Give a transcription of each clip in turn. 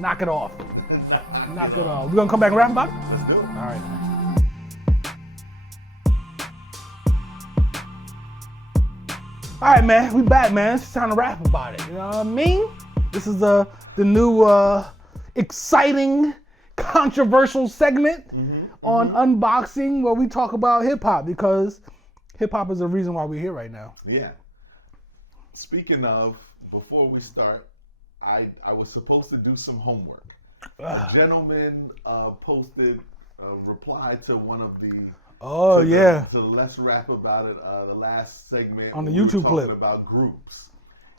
Knock it off. Knock it off. We gonna come back and rap about it? Let's do it. All right. All right, man. We back, man. It's time to rap about it. You know what I mean? This is the new exciting, controversial segment on unboxing where we talk about hip hop because hip hop is the reason why we're here right now. Yeah. Speaking of, before we start, I was supposed to do some homework. A gentleman posted a reply to one of the Oh, yeah. to Let's Rap About It, the last segment On the we were YouTube talking clip. about groups.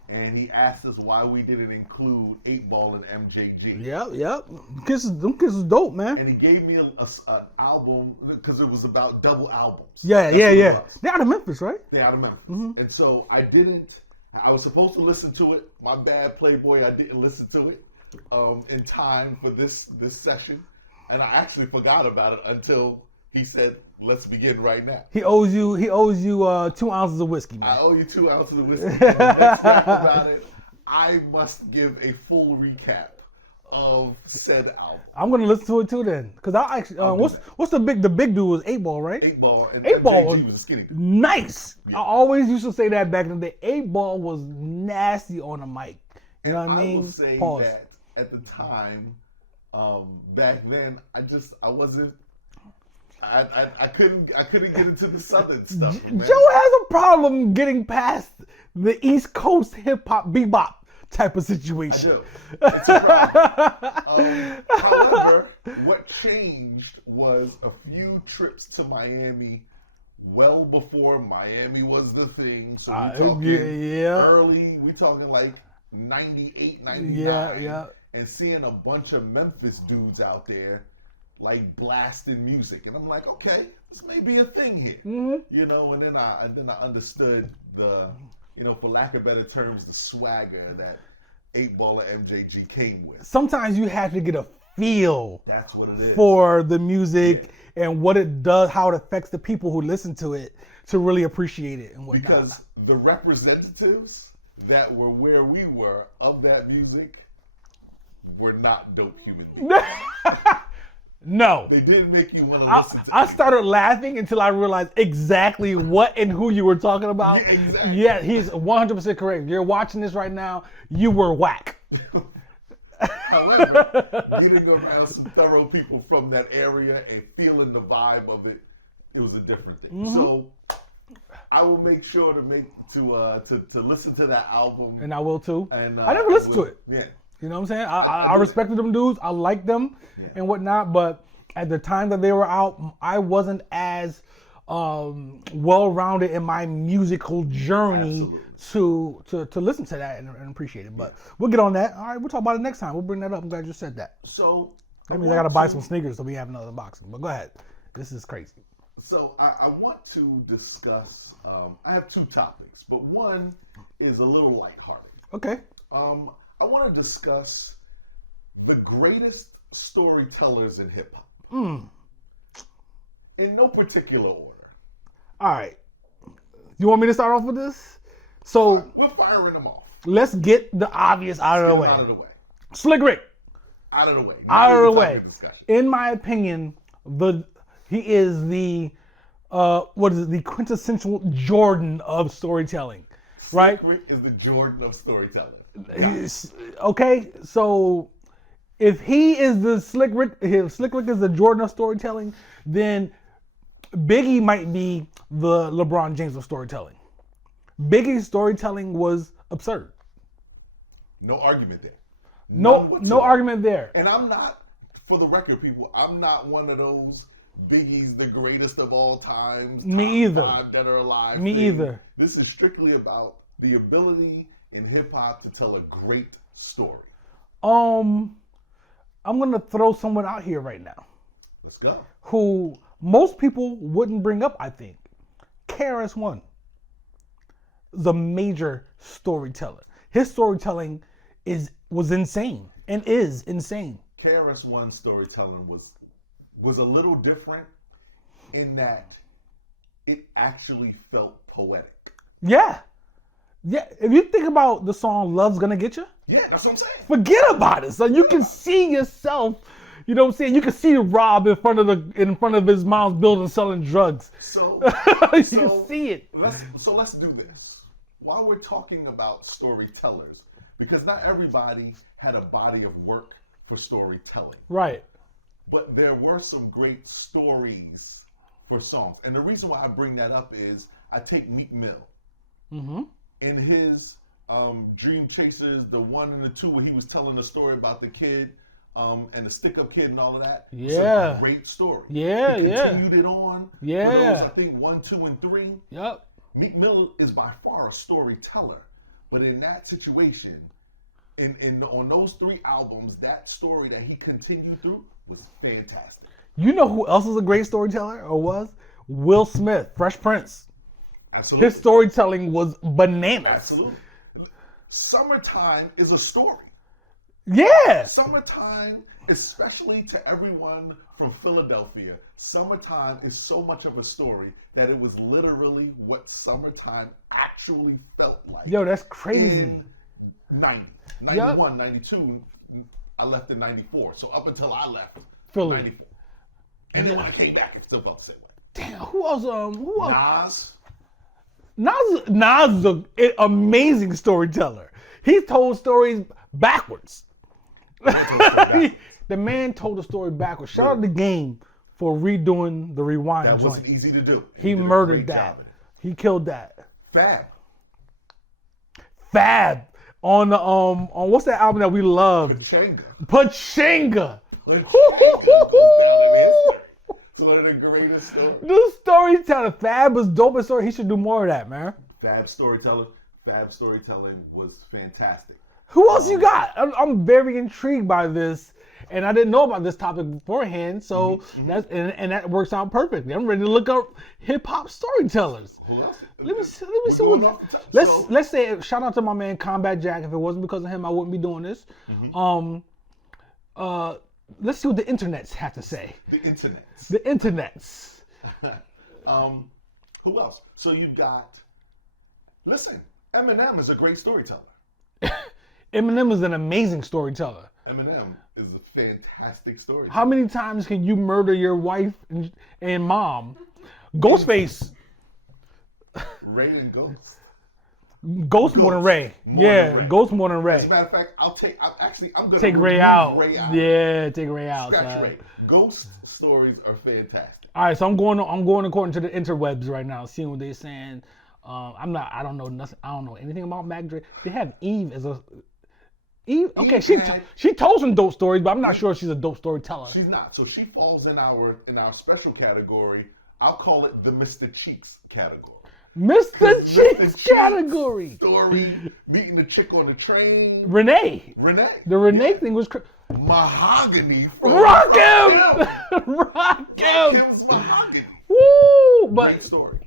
And he asked us why we didn't include 8 Ball and MJG. Yep. Them kids is dope, man. And he gave me a album because it was about double albums. Yeah. That's what it was. They're out of Memphis, right? They're out of Memphis. And so I was supposed to listen to it. My bad, Playboy, I didn't listen to it in time for this session. And I actually forgot about it until he said, let's begin right now. He owes you 2 ounces of whiskey, man. I owe you 2 ounces of whiskey. Let's rap about it. I must give a full recap of said album. I'm gonna listen to it too then, cause I actually what's the big dude was 8 Ball, right? 8 Ball and 8 Ball MJG was a skinny dude. Nice. Yeah. I always used to say that back in the day. 8 Ball was nasty on the mic. You know what I mean? I will say Pause. that at the time, back then, I wasn't. I couldn't get into the southern stuff. Man. Joe has a problem getting past the East Coast hip hop bebop type of I situation. do. It's a problem. However, what changed was a few trips to Miami well before Miami was the thing. So we're talking early, we talking like 98, 99. Yeah. And seeing a bunch of Memphis dudes out there like blasting music. And I'm like, okay, this may be a thing here. You know, and then I understood the, you know, for lack of better terms, the swagger that 8 Ball and MJG came with. Sometimes you have to get a feel That's what it is. for the music and what it does, how it affects the people who listen to it to really appreciate it and whatnot. Because the representatives that were where we were of that music were not dope human beings. No. They didn't make you want to listen to I it. started laughing until I realized exactly what and who you were talking about. Yeah, exactly. Yeah, he's 100% correct. You're watching this right now. You were whack. However, getting around some thorough people from that area and feeling the vibe of it, it was a different thing. So I will make sure to listen to that album. And I will too. And I never listened to it. Yeah. You know what I'm saying? I respected them dudes. I liked them and whatnot. But at the time that they were out, I wasn't as well-rounded in my musical journey to listen to that and appreciate it. But we'll get on that. All right, we'll talk about it next time. We'll bring that up. I'm glad you said that. So That means I got to buy some sneakers so we have another unboxing. But go ahead. This is crazy. So I want to discuss, I have 2 topics, but one is a little lighthearted. Okay. I want to discuss the greatest storytellers in hip hop. In no particular order. All right. You want me to start off with this? So We're firing them off. let's get the obvious out of the way. Out of the way. Slick Rick. Out of the way. Out of the Not way. even discussion. In my opinion, he is the the quintessential Jordan of storytelling, right? Rick is the Jordan of storytelling. Okay, so if he is the Slick Rick, if Slick Rick is the Jordan of storytelling, then Biggie might be the LeBron James of storytelling. Biggie's storytelling was absurd. No argument there. No None whatsoever. argument there. And I'm not, for the record, people, I'm not one of those Biggie's the greatest of all times. Me top either. 5 dead or alive. Me thing. either. This is strictly about the ability in hip hop to tell a great story. I'm gonna throw someone out here right now Let's go. who most people wouldn't bring up. I think KRS-One, the major storyteller. His storytelling was insane and is insane. KRS-One storytelling was a little different in that it actually felt poetic. Yeah, Yeah, if you think about the song "Love's Gonna Get You," Yeah, that's what I'm saying. forget about it. So you can see yourself. You know what I'm saying? You can see Rob in front of his mom's building selling drugs. So, You so can see it. let's do this. While we're talking about storytellers, because not everybody had a body of work for storytelling, Right. but there were some great stories for songs. And the reason why I bring that up is I take Meek Mill Mm-hmm. in his Dream Chasers, the 1 and the 2, where he was telling the story about the kid and the stick-up kid and all of that. Yeah. It's a great story. Yeah, he yeah. continued it on. Yeah. For those, I think 1, 2, and 3. Yep. Meek Mill is by far a storyteller, but in that situation, on those 3 albums, that story that he continued through was fantastic. You know who else is a great storyteller or was? Will Smith, Fresh Prince. Absolutely. His storytelling was bananas. Absolutely. Summertime is a story. Yeah. Summertime, especially to everyone from Philadelphia, summertime is so much of a story that it was literally what summertime actually felt like. Yo, that's crazy. In 90, 91, 92, I left in 94. So up until I left, Philly. 94. And then when I came back, it still felt the same way. Damn, who else? Who else? Nas, Nas is an amazing storyteller. He told stories backwards. The man told the story backwards. Shout out the Game for redoing the rewind that joint. wasn't easy to do. He did a murdered great that. job. He killed that. Fab. On the on what's that album that we loved? Pachanga. Pachanga. It's one of the greatest stories. The storyteller, Fab was dope as story. He should do more of that, man. Fab storytelling was fantastic. Who else you got? I'm very intrigued by this, and I didn't know about this topic beforehand, so that works out perfectly. I'm ready to look up hip hop storytellers. Who else? Let me see what. Let's say shout out to my man Combat Jack. If it wasn't because of him, I wouldn't be doing this. Let's see what the internets have to say. The internet. The internets. Who else? So you got. Listen, Eminem is a great storyteller. Eminem is an amazing storyteller. Eminem is a fantastic storyteller. How many times can you murder your wife and mom? Ghostface. Ray and Ghost. Ghost more than Ray. Ray. Ghost more than Ray. As a matter of fact, I'm gonna Take Ray remove out. Ray out. Yeah, take Ray out. Scratch son. Ray. Ghost stories are fantastic. All right, so I'm going according to the interwebs right now, seeing what they're saying. I don't know nothing. I don't know anything about Mac Dre. They have Eve as a Eve. Okay, she told some dope stories, but I'm not sure if she's a dope storyteller. She's not. So she falls in our special category. I'll call it the Mr. Cheeks category. Mr. Cheeks category. Story, meeting the chick on the train. Renee. The Renee thing was Mahogany. Rock him. Rakim's Mahogany. Woo! But Great story.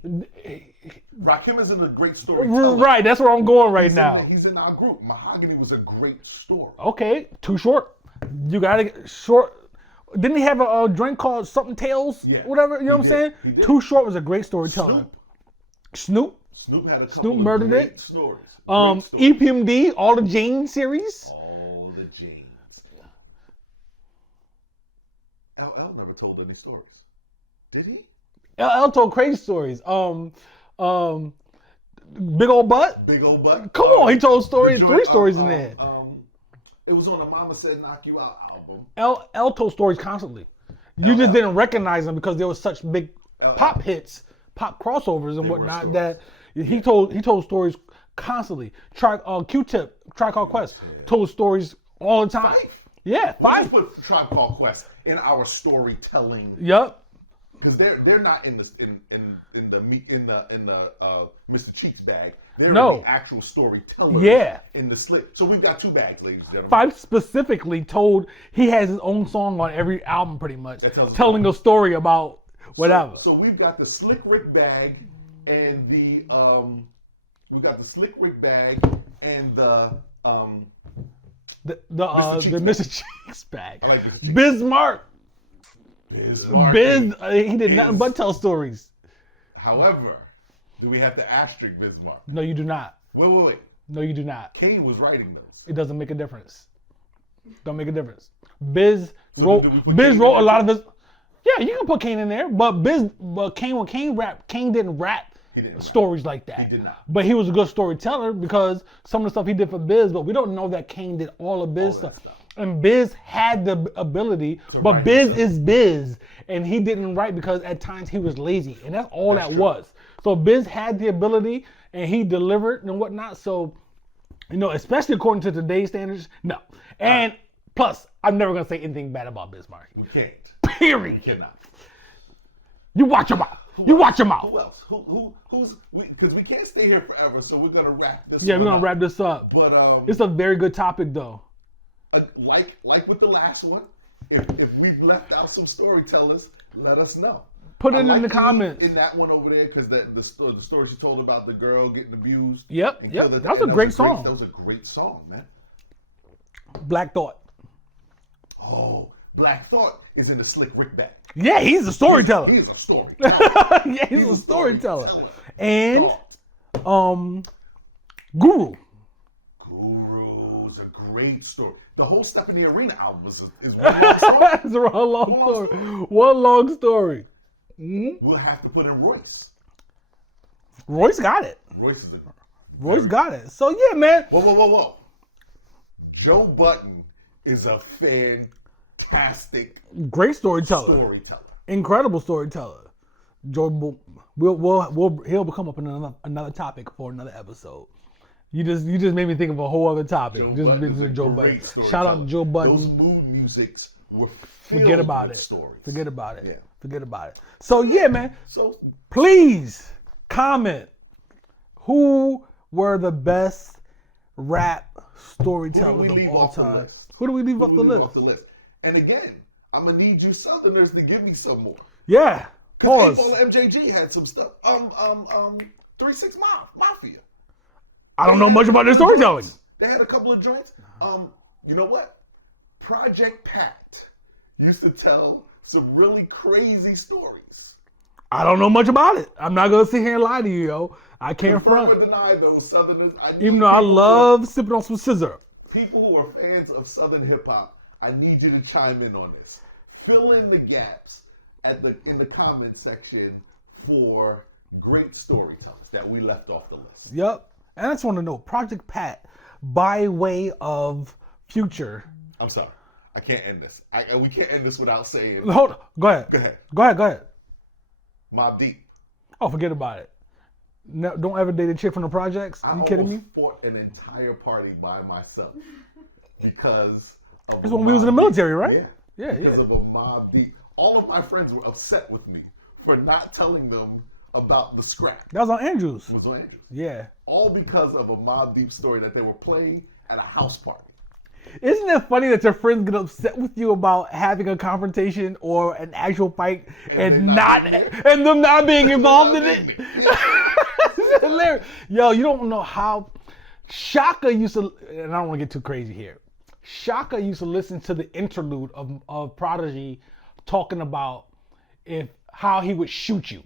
Rakim isn't a great storyteller. Right, that's where I'm going right now. He's in our group. Mahogany was a great story. Okay, Too Short. You gotta get short. Didn't he have a drink called something Tales? Yeah, whatever. You know what I'm saying? Too Short was a great storyteller. Snoop had a couple murdered of great it. stories. EPMD, all the Jane series. All the Janes. LL never told any stories. Did he? LL told crazy stories. Big Old Butt. Big Old Butt. Come on, he told stories, 3 stories in there. It was on the Mama Said Knock You Out album. LL told stories constantly. You just didn't recognize them because there was such big pop hits, pop crossovers and whatnot that he told stories constantly. Q-Tip, Tribe Called Quest, told stories all the time. Yeah, 5. We put Tribe Called Quest in our storytelling. Yep. Because they're not in the Mr. Cheeks bag. They're in No. the actual storyteller. Yeah. In the slip. So we've got 2 bags, ladies and gentlemen. 5 specifically told he has his own song on every album pretty much, telling a story about whatever. So we've got the Slick Rick bag and the Mr. Cheeks bag. I like Mr. Cheeks. Bismarck. Bismarck. He did nothing but tell stories. However, do we have the asterisk Bismarck? No, you do not. Wait. No, you do not. Kane was writing those. It doesn't make a difference. Don't make a difference. Biz So wrote do we put Biz Kane wrote a in lot of his. Yeah, you can put Kane in there, but Kane when Kane rapped, Kane didn't rap stories like that. He did not. But he was a good storyteller because some of the stuff he did for Biz, but we don't know that Kane did all of Biz stuff. And Biz had the ability, but Biz is Biz, and he didn't write because at times he was lazy, and that's all that was. So Biz had the ability, and he delivered and whatnot. So, you know, especially according to today's standards, no. And plus, I'm never gonna say anything bad about Biz Markie. We can't. Period. We cannot. You watch your mouth. You watch your mouth. Who else? Who's? Because we can't stay here forever, so we're gonna wrap this. Yeah, we're gonna wrap this up. But it's a very good topic, though. Like with the last one, if we've left out some storytellers, let us know. Put it in the comments. In that one over there, because the story she told about the girl getting abused. Yep. That was a great song. That was a great song, man. Black Thought. Oh, Black Thought is in the Slick Rick bag. Yeah, he's a storyteller. He's a story. Yeah, he's a storyteller. And Guru. Guru's a great story. The whole Step in the Arena album is one long story. It's a long story. One long story. Mm-hmm. We'll have to put in Royce. Royce got it. Royce got it. So yeah, man. Whoa. Joe Budden is a fantastic great storyteller. Incredible storyteller. Joe, he'll come up in another topic for another episode. You just made me think of a whole other topic. Joe Budden. Shout out to Joe Budden. Those mood musics were Forget about it. Stories. Forget about it. Yeah. Forget about it. So yeah, man. So please comment who were the best rap storytellers of all time. Who do we leave off the list? And again, I'm gonna need you Southerners to give me some more. Yeah. Pause. Because MJG had some stuff. 3 6 Mafia. I don't know much about their storytelling. They had a couple of joints. You know what? Project Pat used to tell some really crazy stories. I don't know much about it. I'm not gonna sit here and lie to you, yo. I can't Confirm front. or deny those Southerners. Even though I love sipping on some scissor. People who are fans of Southern hip hop, I need you to chime in on this. Fill in the gaps in the comment section for great storytellers that we left off the list. Yep. And I just want to know, Project Pat, by way of Future. I'm sorry. I can't end this. We can't end this without saying. Hold on. Go ahead. Go ahead. Mobb Deep. Oh, forget about it. No, don't ever date a chick from the projects. Are you kidding me? I fought an entire party by myself because of That's when we was in the military, right? Yeah. Because of a Mobb Deep. All of my friends were upset with me for not telling them about the scrap. That was on Andrews. It was on Andrews. Yeah. All because of a Mobb Deep story that they were playing at a house party. Isn't it funny that your friends get upset with you about having a confrontation or an actual fight and them not being involved in it? It's hilarious. Yo, you don't know how Shaka used to, and I don't want to get too crazy here. Shaka used to listen to the interlude of Prodigy talking about how he would shoot you,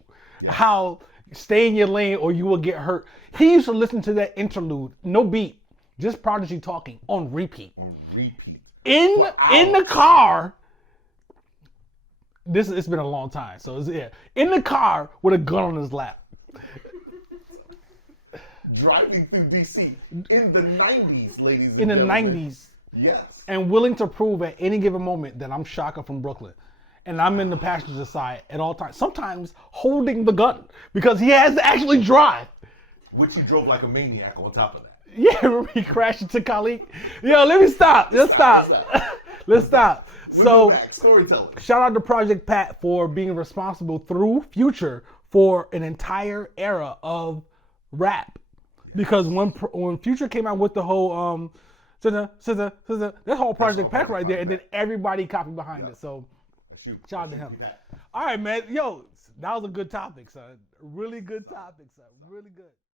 how stay in your lane or you will get hurt. He used to listen to that interlude, no beat. Just Prodigy talking on repeat. In the car. It's been a long time, so in the car with a gun on his lap. Driving through DC in the 90s, ladies and gentlemen. In the 90s. Yes. And willing to prove at any given moment that I'm Shaka from Brooklyn. And I'm in the passenger side at all times. Sometimes holding the gun because he has to actually drive. Which he drove like a maniac on top of that. Yeah, remember he crashed into Khalid? Yo, let me stop. Let's stop. Let's stop. So, shout out to Project Pat for being responsible through Future for an entire era of rap. Because when Future came out with the whole that whole Project Pat right there, and then everybody copied behind it. So, shout out to him. All right, man. Yo, that was a good topic, son. Really good topic, son. Really good.